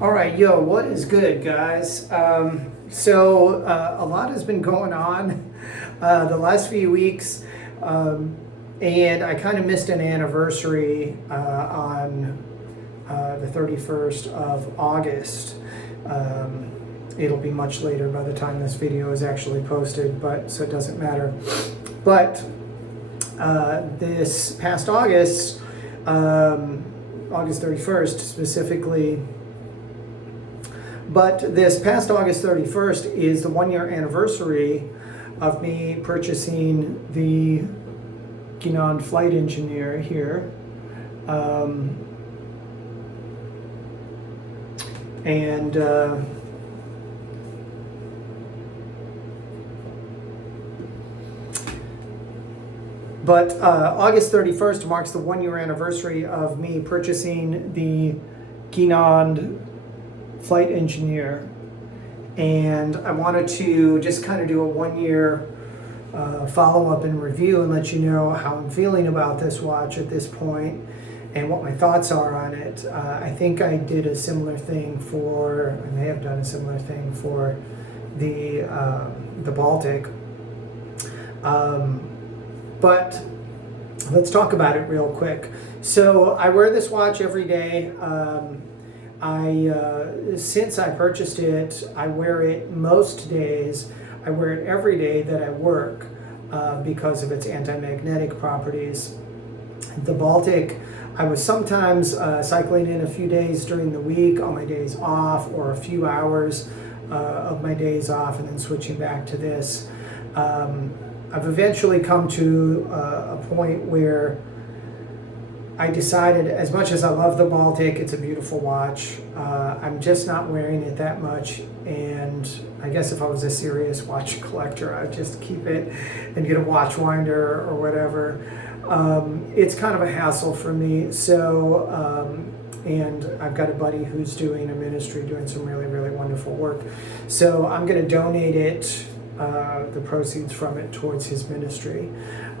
All right, yo, what is good, guys? A lot has been going on the last few weeks, and I kind of missed an anniversary on the 31st of August. It'll be much later by the time this video is actually posted, but so it doesn't matter. But this past August, August 31st specifically, but this past August 31st is the 1-year anniversary of me purchasing the Guinand Flight Engineer here. August 31st marks the 1-year anniversary of me purchasing the Guinand Flight Engineer, and I wanted to just kind of do a 1-year follow-up and review and let you know how I'm feeling about this watch at this point and what my thoughts are on it. I think I did a similar thing I may have done a similar thing for the Baltic, but let's talk about it real quick. So I wear this watch every day. Since I purchased it, I wear it most days. I wear it every day that I work because of its anti-magnetic properties. The Baltic, I was sometimes cycling in a few days during the week on my days off, or a few hours of my days off, and then switching back to this. I've eventually come to a point where I decided, as much as I love the Baltic, it's a beautiful watch, I'm just not wearing it that much, and I guess if I was a serious watch collector, I'd just keep it and get a watch winder or whatever. It's kind of a hassle for me, so, and I've got a buddy who's doing a ministry, doing some really, really wonderful work, so I'm going to donate it, the proceeds from it, towards his ministry.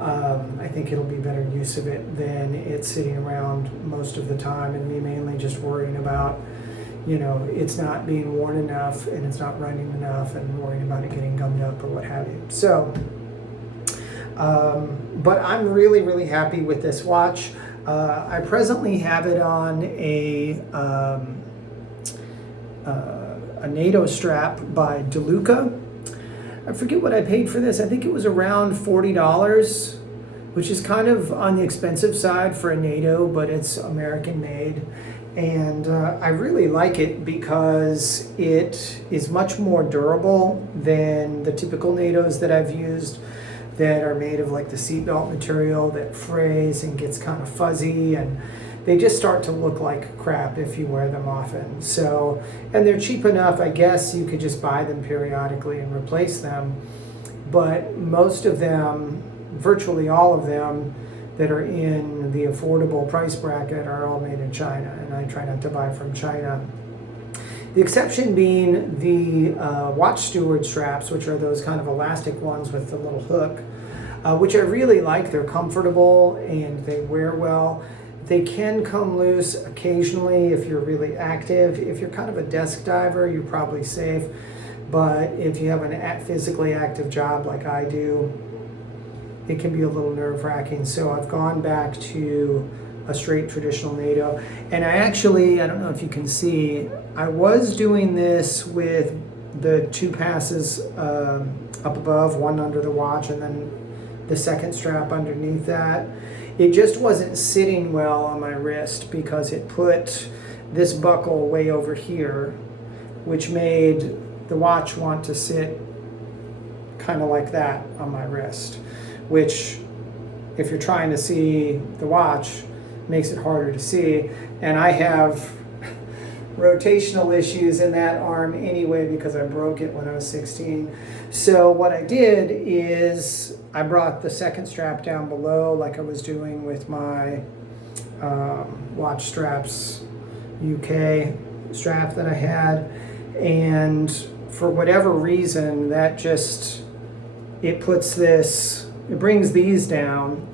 I think it'll be better use of it than it sitting around most of the time and me mainly just worrying about, it's not being worn enough and it's not running enough and worrying about it getting gummed up or what have you. So, but I'm really, really happy with this watch. I presently have it on a NATO strap by DaLuca. I forget what I paid for this. I think it was around $40, which is kind of on the expensive side for a NATO, but it's American made. And I really like it because it is much more durable than the typical NATOs that I've used that are made of like the seatbelt material that frays and gets kind of fuzzy, and they just start to look like crap if you wear them often. So, and they're cheap enough, I guess you could just buy them periodically and replace them. But most of them, virtually all of them that are in the affordable price bracket, are all made in China, and I try not to buy from China. The exception being the watch steward straps, which are those kind of elastic ones with the little hook, which I really like. They're comfortable and they wear well. They can come loose occasionally if you're really active. If you're kind of a desk diver, you're probably safe. But if you have a physically active job like I do, it can be a little nerve-wracking. So I've gone back to a straight traditional NATO. And I don't know if you can see, I was doing this with the 2 passes up above, one under the watch, and then the second strap underneath that. It just wasn't sitting well on my wrist because it put this buckle way over here, which made the watch want to sit kind of like that on my wrist, which, if you're trying to see the watch, makes it harder to see. And I have rotational issues in that arm anyway because I broke it when I was 16. So what I did is I brought the second strap down below like I was doing with my watch straps UK strap that I had, and for whatever reason that just, it brings these down,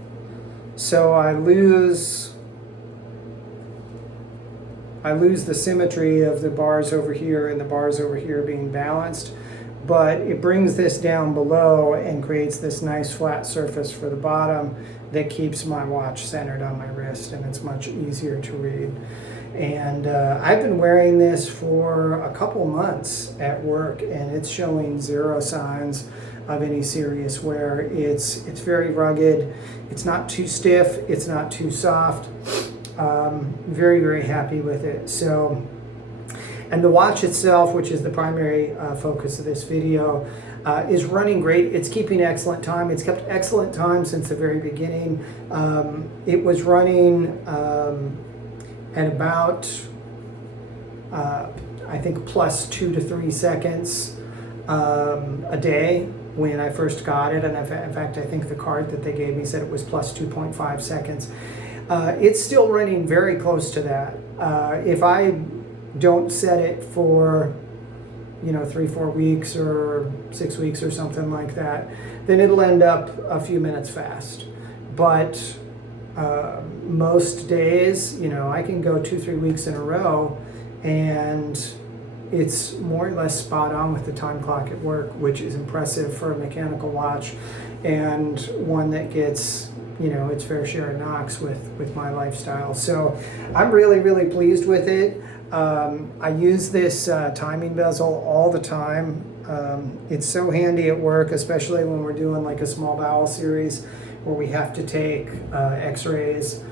so I lose I lose the symmetry of the bars over here and the bars over here being balanced, but it brings this down below and creates this nice flat surface for the bottom that keeps my watch centered on my wrist, and it's much easier to read. And I've been wearing this for a couple months at work, and it's showing zero signs of any serious wear. It's very rugged. It's not too stiff. It's not too soft. Very, very happy with it. So, and the watch itself, which is the primary focus of this video, is running great. It's keeping excellent time. It's kept excellent time since the very beginning. It was running at about, I think, plus 2 to 3 seconds a day when I first got it. And in fact, I think the card that they gave me said it was plus 2.5 seconds. It's still running very close to that. If I don't set it for 3-4 weeks or 6 weeks or something like that, then it'll end up a few minutes fast. But most days, I can go 2-3 weeks in a row and it's more or less spot on with the time clock at work, which is impressive for a mechanical watch and one that gets its fair share of knocks with my lifestyle. So I'm really, really pleased with it. I use this timing bezel all the time. It's so handy at work, especially when we're doing like a small bowel series where we have to take x-rays,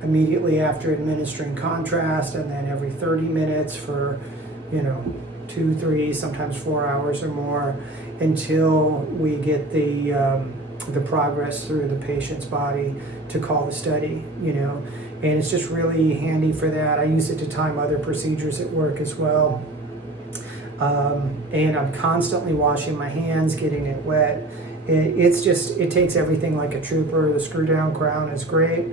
immediately after administering contrast, and then every 30 minutes for, 2, 3, sometimes 4 hours or more until we get the progress through the patient's body to call the study, and it's just really handy for that. I use it to time other procedures at work as well. And I'm constantly washing my hands, getting it wet. It takes everything like a trooper. The screw down crown is great.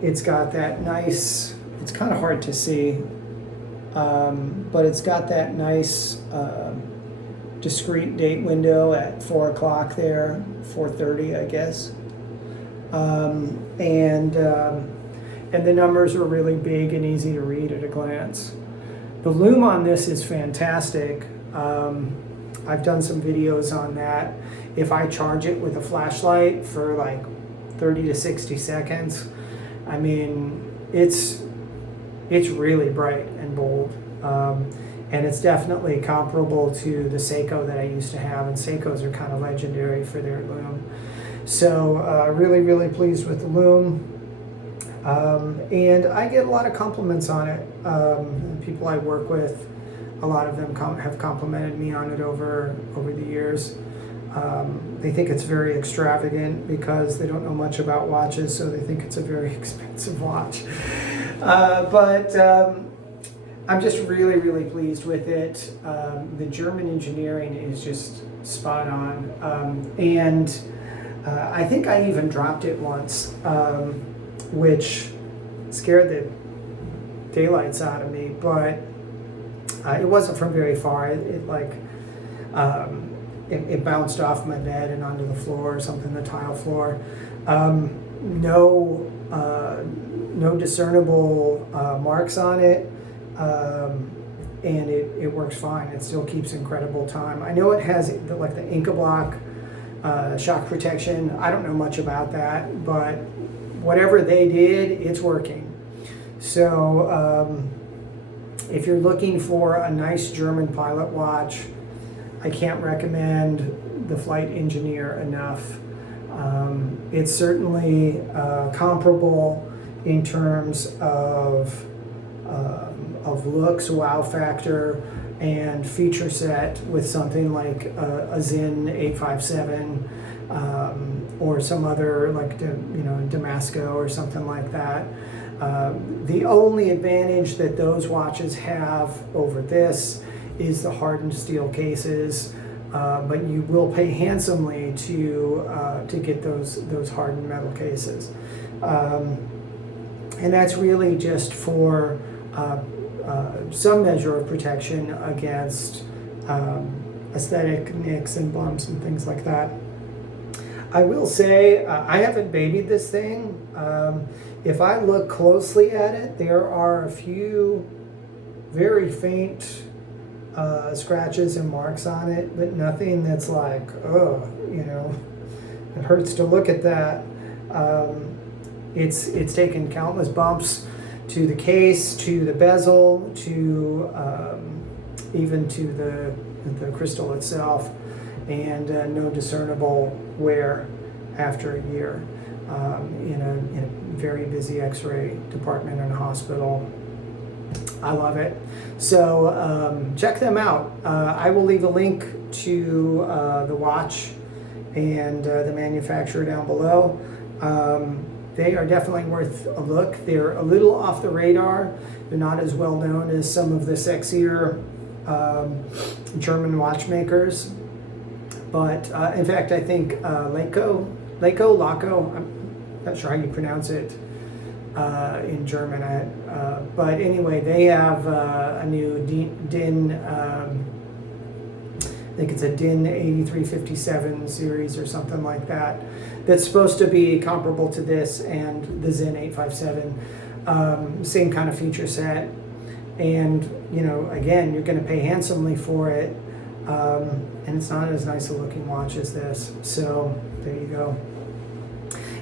It's got that nice, it's kind of hard to see, but it's got that nice discrete date window at 4 o'clock there, 4:30, I guess. And the numbers are really big and easy to read at a glance. The loom on this is fantastic. I've done some videos on that. If I charge it with a flashlight for like 30 to 60 seconds, I mean, it's really bright and bold. And it's definitely comparable to the Seiko that I used to have, and Seikos are kind of legendary for their loom. So really, really pleased with the loom. And I get a lot of compliments on it. People I work with, a lot of them have complimented me on it over the years. They think it's very extravagant because they don't know much about watches, so they think it's a very expensive watch. But I'm just really, really pleased with it. The German engineering is just spot on. And I think I even dropped it once, which scared the daylights out of me, but it wasn't from very far. It bounced off my bed and onto the floor or something, the tile floor. No discernible marks on it. And it works fine. It still keeps incredible time. I know it has the Inca block shock protection. I don't know much about that, but whatever they did, it's working. So if you're looking for a nice German pilot watch, I can't recommend the Flight Engineer enough. It's certainly comparable in terms of looks, wow factor, and feature set with something like a Zin 857 or some other Damasco or something like that. The only advantage that those watches have over this is the hardened steel cases, but you will pay handsomely to get those hardened metal cases, and that's really just for some measure of protection against aesthetic nicks and bumps and things like that. I will say, I haven't babied this thing. If I look closely at it, there are a few very faint scratches and marks on it, but nothing that's like, oh, you know, it hurts to look at that. It's taken countless bumps to the case, to the bezel, to even to the crystal itself, and no discernible wear after a year in a very busy X-ray department in a hospital. I love it. So check them out. I will leave a link to the watch and the manufacturer down below. They are definitely worth a look. They're a little off the radar. They're not as well known as some of the sexier German watchmakers. But in fact, I think Laco, I'm not sure how you pronounce it in German. But anyway, they have a new DIN, I think it's a DIN 8357 series or something like that, that's supposed to be comparable to this and the Zen 857. Same kind of feature set. And, you know, again, you're going to pay handsomely for it. And it's not as nice a looking watch as this. So there you go.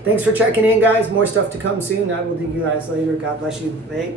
Thanks for checking in, guys. More stuff to come soon. I will see you guys later. God bless you. Bye.